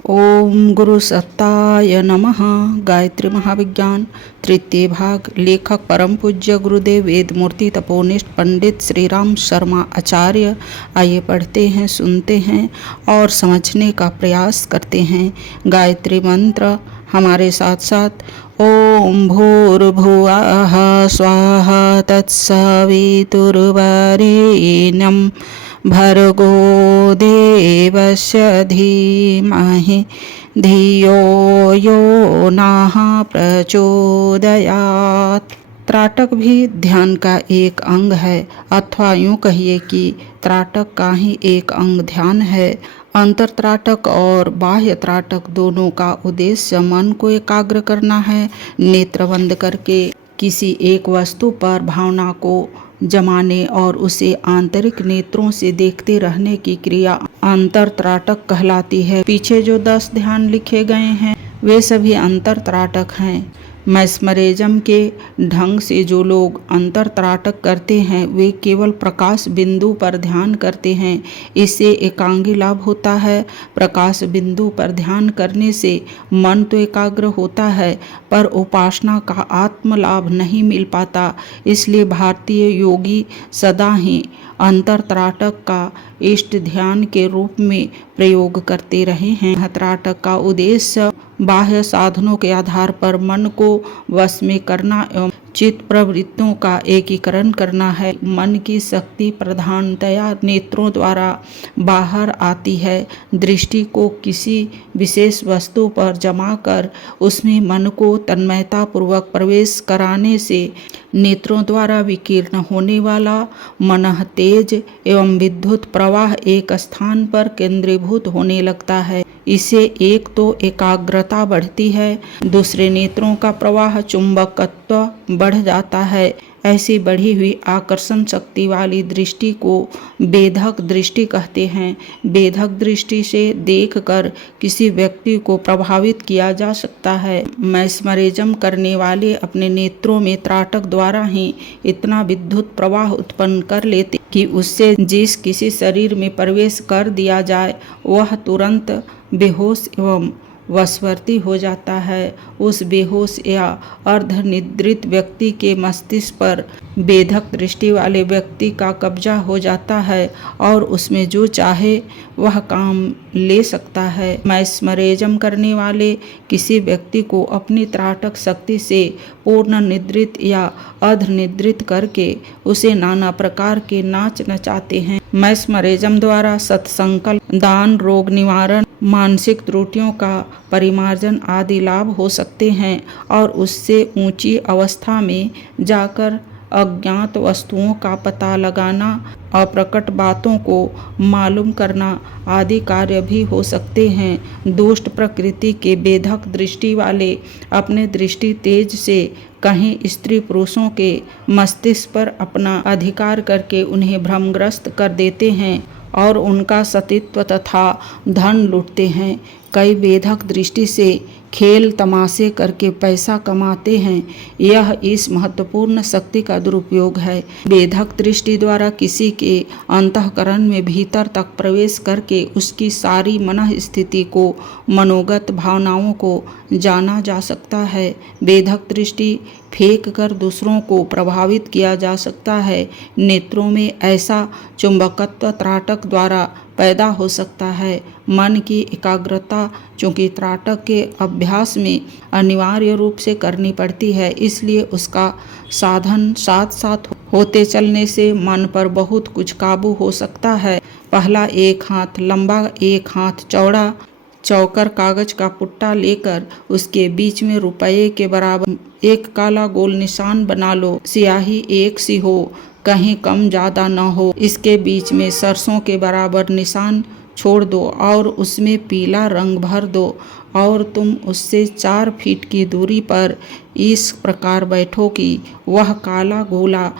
ओम गुरु सत्ताय नमः। गायत्री महाविज्ञान तृतीय भाग। लेखक परम पूज्य गुरुदेव वेद मूर्ति तपोनिष्ठ पंडित श्री राम शर्मा आचार्य। आइए पढ़ते हैं, सुनते हैं और समझने का प्रयास करते हैं। गायत्री मंत्र हमारे साथ साथ। ओम भूर्भुवः स्वाहा तत्सवितुर्वरेण्यं भर्गो देवस्य धीमहि धियो यो नः प्रचोदयात्। त्राटक भी ध्यान का एक अंग है, अथवा यूं कहिए कि त्राटक का ही एक अंग ध्यान है। अंतर त्राटक और बाह्य त्राटक दोनों का उद्देश्य मन को एकाग्र करना है। नेत्र बंद करके किसी एक वस्तु पर भावना को जमाने और उसे आंतरिक नेत्रों से देखते रहने की क्रिया अंतर त्राटक कहलाती है। पीछे जो 10 ध्यान लिखे गए हैं वे सभी अंतर त्राटक हैं। मैस्मरिज्म के ढंग से जो लोग अंतर त्राटक करते हैं वे केवल प्रकाश बिंदु पर ध्यान करते हैं। इससे एकांगी लाभ होता है। प्रकाश बिंदु पर ध्यान करने से मन तो एकाग्र होता है पर उपासना का आत्म लाभ नहीं मिल पाता। इसलिए भारतीय योगी सदा ही अंतर त्राटक का इष्ट ध्यान के रूप में प्रयोग करते रहे हैं। त्राटक का उद्देश्य बाह्य साधनों के आधार पर मन को वश में करना एवं चित्त प्रवृत्तियों का एकीकरण करना है। मन की शक्ति प्रधानतया नेत्रों द्वारा बाहर आती है। दृष्टि को किसी विशेष वस्तु पर जमा कर उसमें मन को तन्मयता पूर्वक प्रवेश कराने से नेत्रों द्वारा विकीर्ण होने वाला मनः तेज एवं विद्युत प्रवाह एक स्थान पर केंद्रीभूत होने लगता है। इससे एक तो एकाग्रता बढ़ती है, दूसरे नेत्रों का प्रवाह चुंबकत्व बढ़ जाता है। ऐसी बढ़ी हुई आकर्षण शक्ति वाली दृष्टि को बेधक दृष्टि कहते हैं। बेधक दृष्टि से देखकर किसी व्यक्ति को प्रभावित किया जा सकता है। मैस्मरिज्म करने वाले अपने नेत्रों में त्राटक द्वारा ही इतना विद्युत प्रवाह उत्पन्न कर लेते कि उससे जिस किसी शरीर में प्रवेश कर दिया जाए वह तुरंत बेहोश एवं वशवर्ती हो जाता है। उस बेहोश या अर्धनिद्रित व्यक्ति के मस्तिष्क पर बेधक दृष्टि वाले व्यक्ति का कब्जा हो जाता है और उसमें जो चाहे वह काम ले सकता है। मैस्मरिज्म करने वाले किसी व्यक्ति को अपनी त्राटक शक्ति से पूर्ण निद्रित या अर्धनिद्रित करके उसे नाना प्रकार के नाच नचाते हैं। मैस्मरिज्म द्वारा सत्संकल्प, दान, रोग निवारण, मानसिक त्रुटियों का परिमार्जन आदि लाभ हो सकते हैं और उससे ऊंची अवस्था में जाकर अज्ञात वस्तुओं का पता लगाना, अप्रकट बातों को मालूम करना आदि कार्य भी हो सकते हैं। दुष्ट प्रकृति के बेधक दृष्टि वाले अपने दृष्टि तेज से कहीं स्त्री पुरुषों के मस्तिष्क पर अपना अधिकार करके उन्हें भ्रमग्रस्त कर देते हैं और उनका सतीत्व तथा धन लूटते हैं। कई बेधक दृष्टि से खेल तमाशे करके पैसा कमाते हैं। यह इस महत्वपूर्ण शक्ति का दुरुपयोग है। बेधक दृष्टि द्वारा किसी के अंतःकरण में भीतर तक प्रवेश करके उसकी सारी मनः स्थिति को, मनोगत भावनाओं को जाना जा सकता है। बेधक दृष्टि फेंक कर दूसरों को प्रभावित किया जा सकता है। नेत्रों में ऐसा चुंबकत्व त्राटक द्वारा पैदा हो सकता है। मन की एकाग्रता चूँकि त्राटक के अभ्यास में अनिवार्य रूप से करनी पड़ती है, इसलिए उसका साधन साथ साथ होते चलने से मन पर बहुत कुछ काबू हो सकता है। पहला एक हाथ लंबा, एक हाथ चौड़ा चौकर कागज का पुट्टा लेकर उसके बीच में रुपये के बराबर एक काला गोल निशान बना लो। स्याही एक सी हो, कहीं कम ज़्यादा न हो। इसके बीच में सरसों के बराबर निशान छोड़ दो और उसमें पीला रंग भर दो और तुम उससे 4 फीट की दूरी पर इस प्रकार बैठो कि वह काला गोला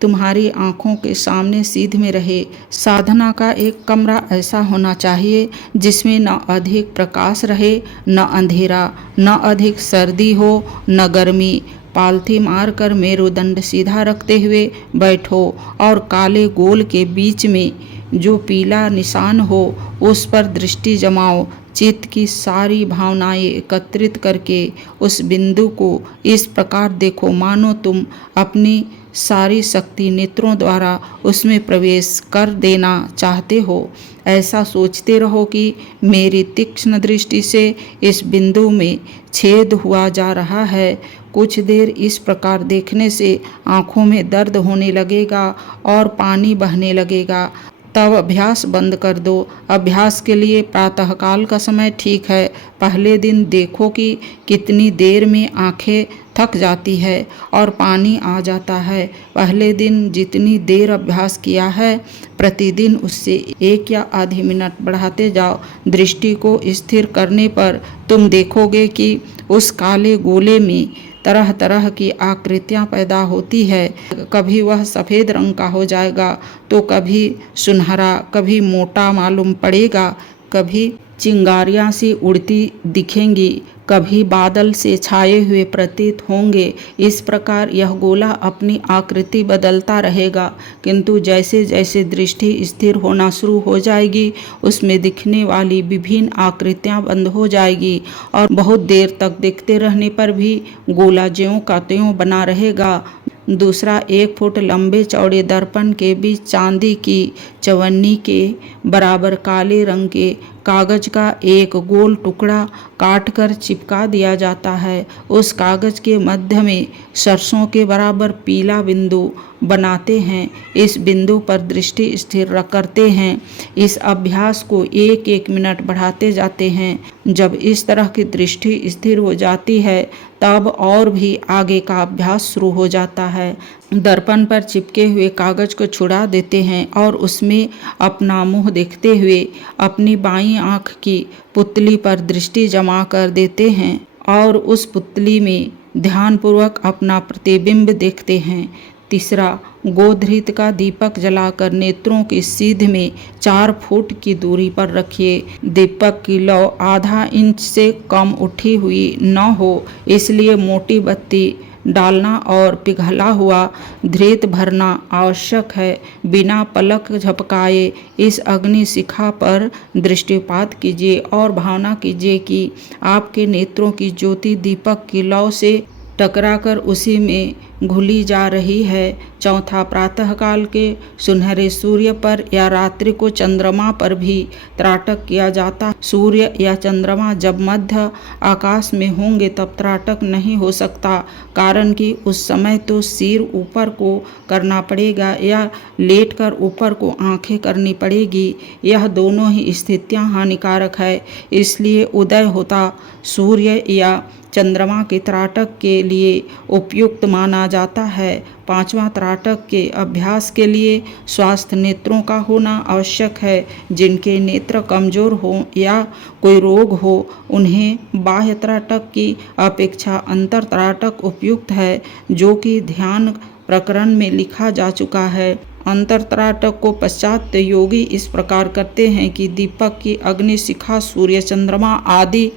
तुम्हारी आँखों के सामने सीध में रहे। साधना का एक कमरा ऐसा होना चाहिए जिसमें न अधिक प्रकाश रहे, न अंधेरा, न अधिक सर्दी हो, न गर्मी। पालथी मारकर मेरुदंड सीधा रखते हुए बैठो और काले गोल के बीच में जो पीला निशान हो उस पर दृष्टि जमाओ। चित्त की सारी भावनाएं एकत्रित करके उस बिंदु को इस प्रकार देखो मानो तुम अपनी सारी शक्ति नेत्रों द्वारा उसमें प्रवेश कर देना चाहते हो। ऐसा सोचते रहो कि मेरी तीक्ष्ण दृष्टि से इस बिंदु में छेद हुआ जा रहा है। कुछ देर इस प्रकार देखने से आँखों में दर्द होने लगेगा और पानी बहने लगेगा। तब अभ्यास बंद कर दो। अभ्यास के लिए प्रातःकाल का समय ठीक है। पहले दिन देखो कि कितनी देर में आंखें थक जाती है और पानी आ जाता है। पहले दिन जितनी देर अभ्यास किया है प्रतिदिन उससे 1 या आधी मिनट बढ़ाते जाओ। दृष्टि को स्थिर करने पर तुम देखोगे कि उस काले गोले में तरह तरह की आकृतियां पैदा होती है। कभी वह सफ़ेद रंग का हो जाएगा तो कभी सुनहरा, कभी मोटा मालूम पड़ेगा, कभी चिंगारियां सी उड़ती दिखेंगी, कभी बादल से छाए हुए प्रतीत होंगे। इस प्रकार यह गोला अपनी आकृति बदलता रहेगा, किंतु जैसे जैसे दृष्टि स्थिर होना शुरू हो जाएगी उसमें दिखने वाली विभिन्न आकृतियां बंद हो जाएगी और बहुत देर तक देखते रहने पर भी गोला ज्यों का त्यों बना रहेगा। दूसरा, 1 फुट लंबे चौड़े दर्पण के बीच चांदी की चवन्नी के बराबर काले रंग के कागज का एक गोल टुकड़ा काटकर चिपका दिया जाता है। उस कागज के मध्य में सरसों के बराबर पीला बिंदु बनाते हैं। इस बिंदु पर दृष्टि स्थिर करते हैं। इस अभ्यास को 1-1 मिनट बढ़ाते जाते हैं। जब इस तरह की दृष्टि स्थिर हो जाती है तब और भी आगे का अभ्यास शुरू हो जाता है। दर्पण पर चिपके हुए कागज को छुड़ा देते हैं और उसमें अपना मुंह देखते हुए अपनी बाईं आंख की पुतली पर दृष्टि जमा कर देते हैं और उस पुतली में ध्यानपूर्वक अपना प्रतिबिंब देखते हैं। तीसरा, गोधृत का दीपक जलाकर नेत्रों की सीध में 4 फुट की दूरी पर रखिए। दीपक की लौ आधा इंच से कम उठी हुई न हो, इसलिए मोटी बत्ती डालना और पिघला हुआ धृत भरना आवश्यक है। बिना पलक झपकाए इस अग्नि शिखा पर दृष्टिपात कीजिए और भावना कीजिए कि आपके नेत्रों की ज्योति दीपक की लौ से टकराकर उसी में घुली जा रही है। चौथा, प्रातःकाल के सुनहरे सूर्य पर या रात्रि को चंद्रमा पर भी त्राटक किया जाता। सूर्य या चंद्रमा जब मध्य आकाश में होंगे तब त्राटक नहीं हो सकता, कारण कि उस समय तो सिर ऊपर को करना पड़ेगा या लेटकर ऊपर को आंखें करनी पड़ेगी। यह दोनों ही स्थितियां हानिकारक है, इसलिए उदय होता सूर्य या चंद्रमा के त्राटक के लिए उपयुक्त माना जाता है। पांचवा, त्राटक के अभ्यास के लिए स्वास्थ्य नेत्रों का होना आवश्यक है। जिनके नेत्र कमजोर हो या कोई रोग हो उन्हें बाह्य त्राटक की अपेक्षा अंतर त्राटक उपयुक्त है, जो कि ध्यान प्रकरण में लिखा जा चुका है। अंतर त्राटक को पाश्चात्य योगी इस प्रकार करते हैं कि दीपक की अग्नि शिखा, सूर्य, चंद्रमा आदि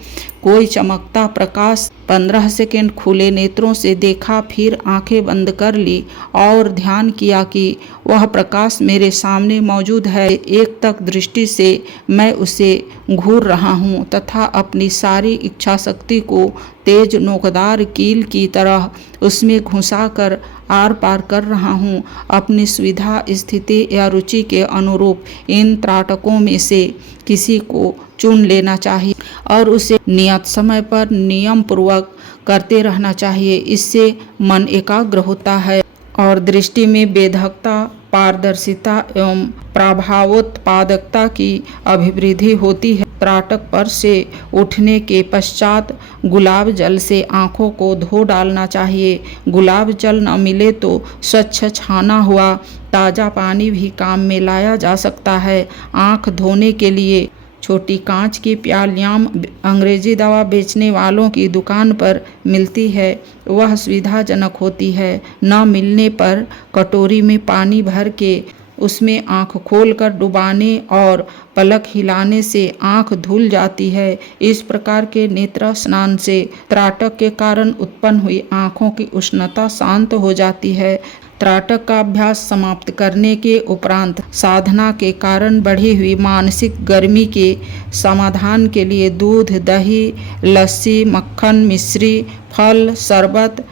कोई चमकता प्रकाश 15 सेकंड खुले नेत्रों से देखा, फिर आंखें बंद कर ली और ध्यान किया कि वह प्रकाश मेरे सामने मौजूद है। एक तक दृष्टि से मैं उसे घूर रहा हूँ तथा अपनी सारी इच्छा शक्ति को तेज नोकदार कील की तरह उसमें घुसाकर आर पार कर रहा हूँ। अपनी सुविधा, स्थिति या रुचि के अनुरूप इन त्राटकों में से किसी को चुन लेना चाहिए और उसे नियत समय पर नियम पूर्वक करते रहना चाहिए। इससे मन एकाग्र होता है और दृष्टि में बेधकता, पारदर्शिता एवं प्रभावोत्पादकता की अभिवृद्धि होती है। त्राटक पर से उठने के पश्चात गुलाब जल से आँखों को धो डालना चाहिए। गुलाब जल न मिले तो स्वच्छ छाना हुआ ताज़ा पानी भी काम में लाया जा सकता है। आँख धोने के लिए छोटी कांच की प्यालियाँ अंग्रेजी दवा बेचने वालों की दुकान पर मिलती है, वह सुविधाजनक होती है। न मिलने पर कटोरी में पानी भर के उसमें आँख खोलकर डुबाने और पलक हिलाने से आँख धुल जाती है। इस प्रकार के नेत्र स्नान से त्राटक के कारण उत्पन्न हुई आँखों की उष्णता शांत हो जाती है। त्राटक का अभ्यास समाप्त करने के उपरांत साधना के कारण बढ़ी हुई मानसिक गर्मी के समाधान के लिए दूध, दही, लस्सी, मक्खन, मिश्री, फल, शरबत,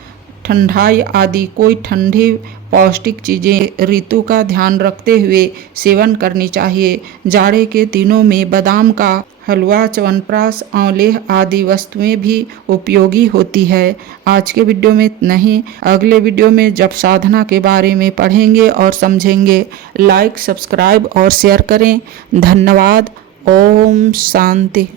ठंडाई आदि कोई ठंडी पौष्टिक चीज़ें ऋतु का ध्यान रखते हुए सेवन करनी चाहिए। जाड़े के दिनों में बादाम का हलवा, च्यवनप्राश, आंवले आदि वस्तुएं भी उपयोगी होती है। आज के वीडियो में नहीं, अगले वीडियो में जब साधना के बारे में पढ़ेंगे और समझेंगे। लाइक, सब्सक्राइब और शेयर करें। धन्यवाद। ओम शांति।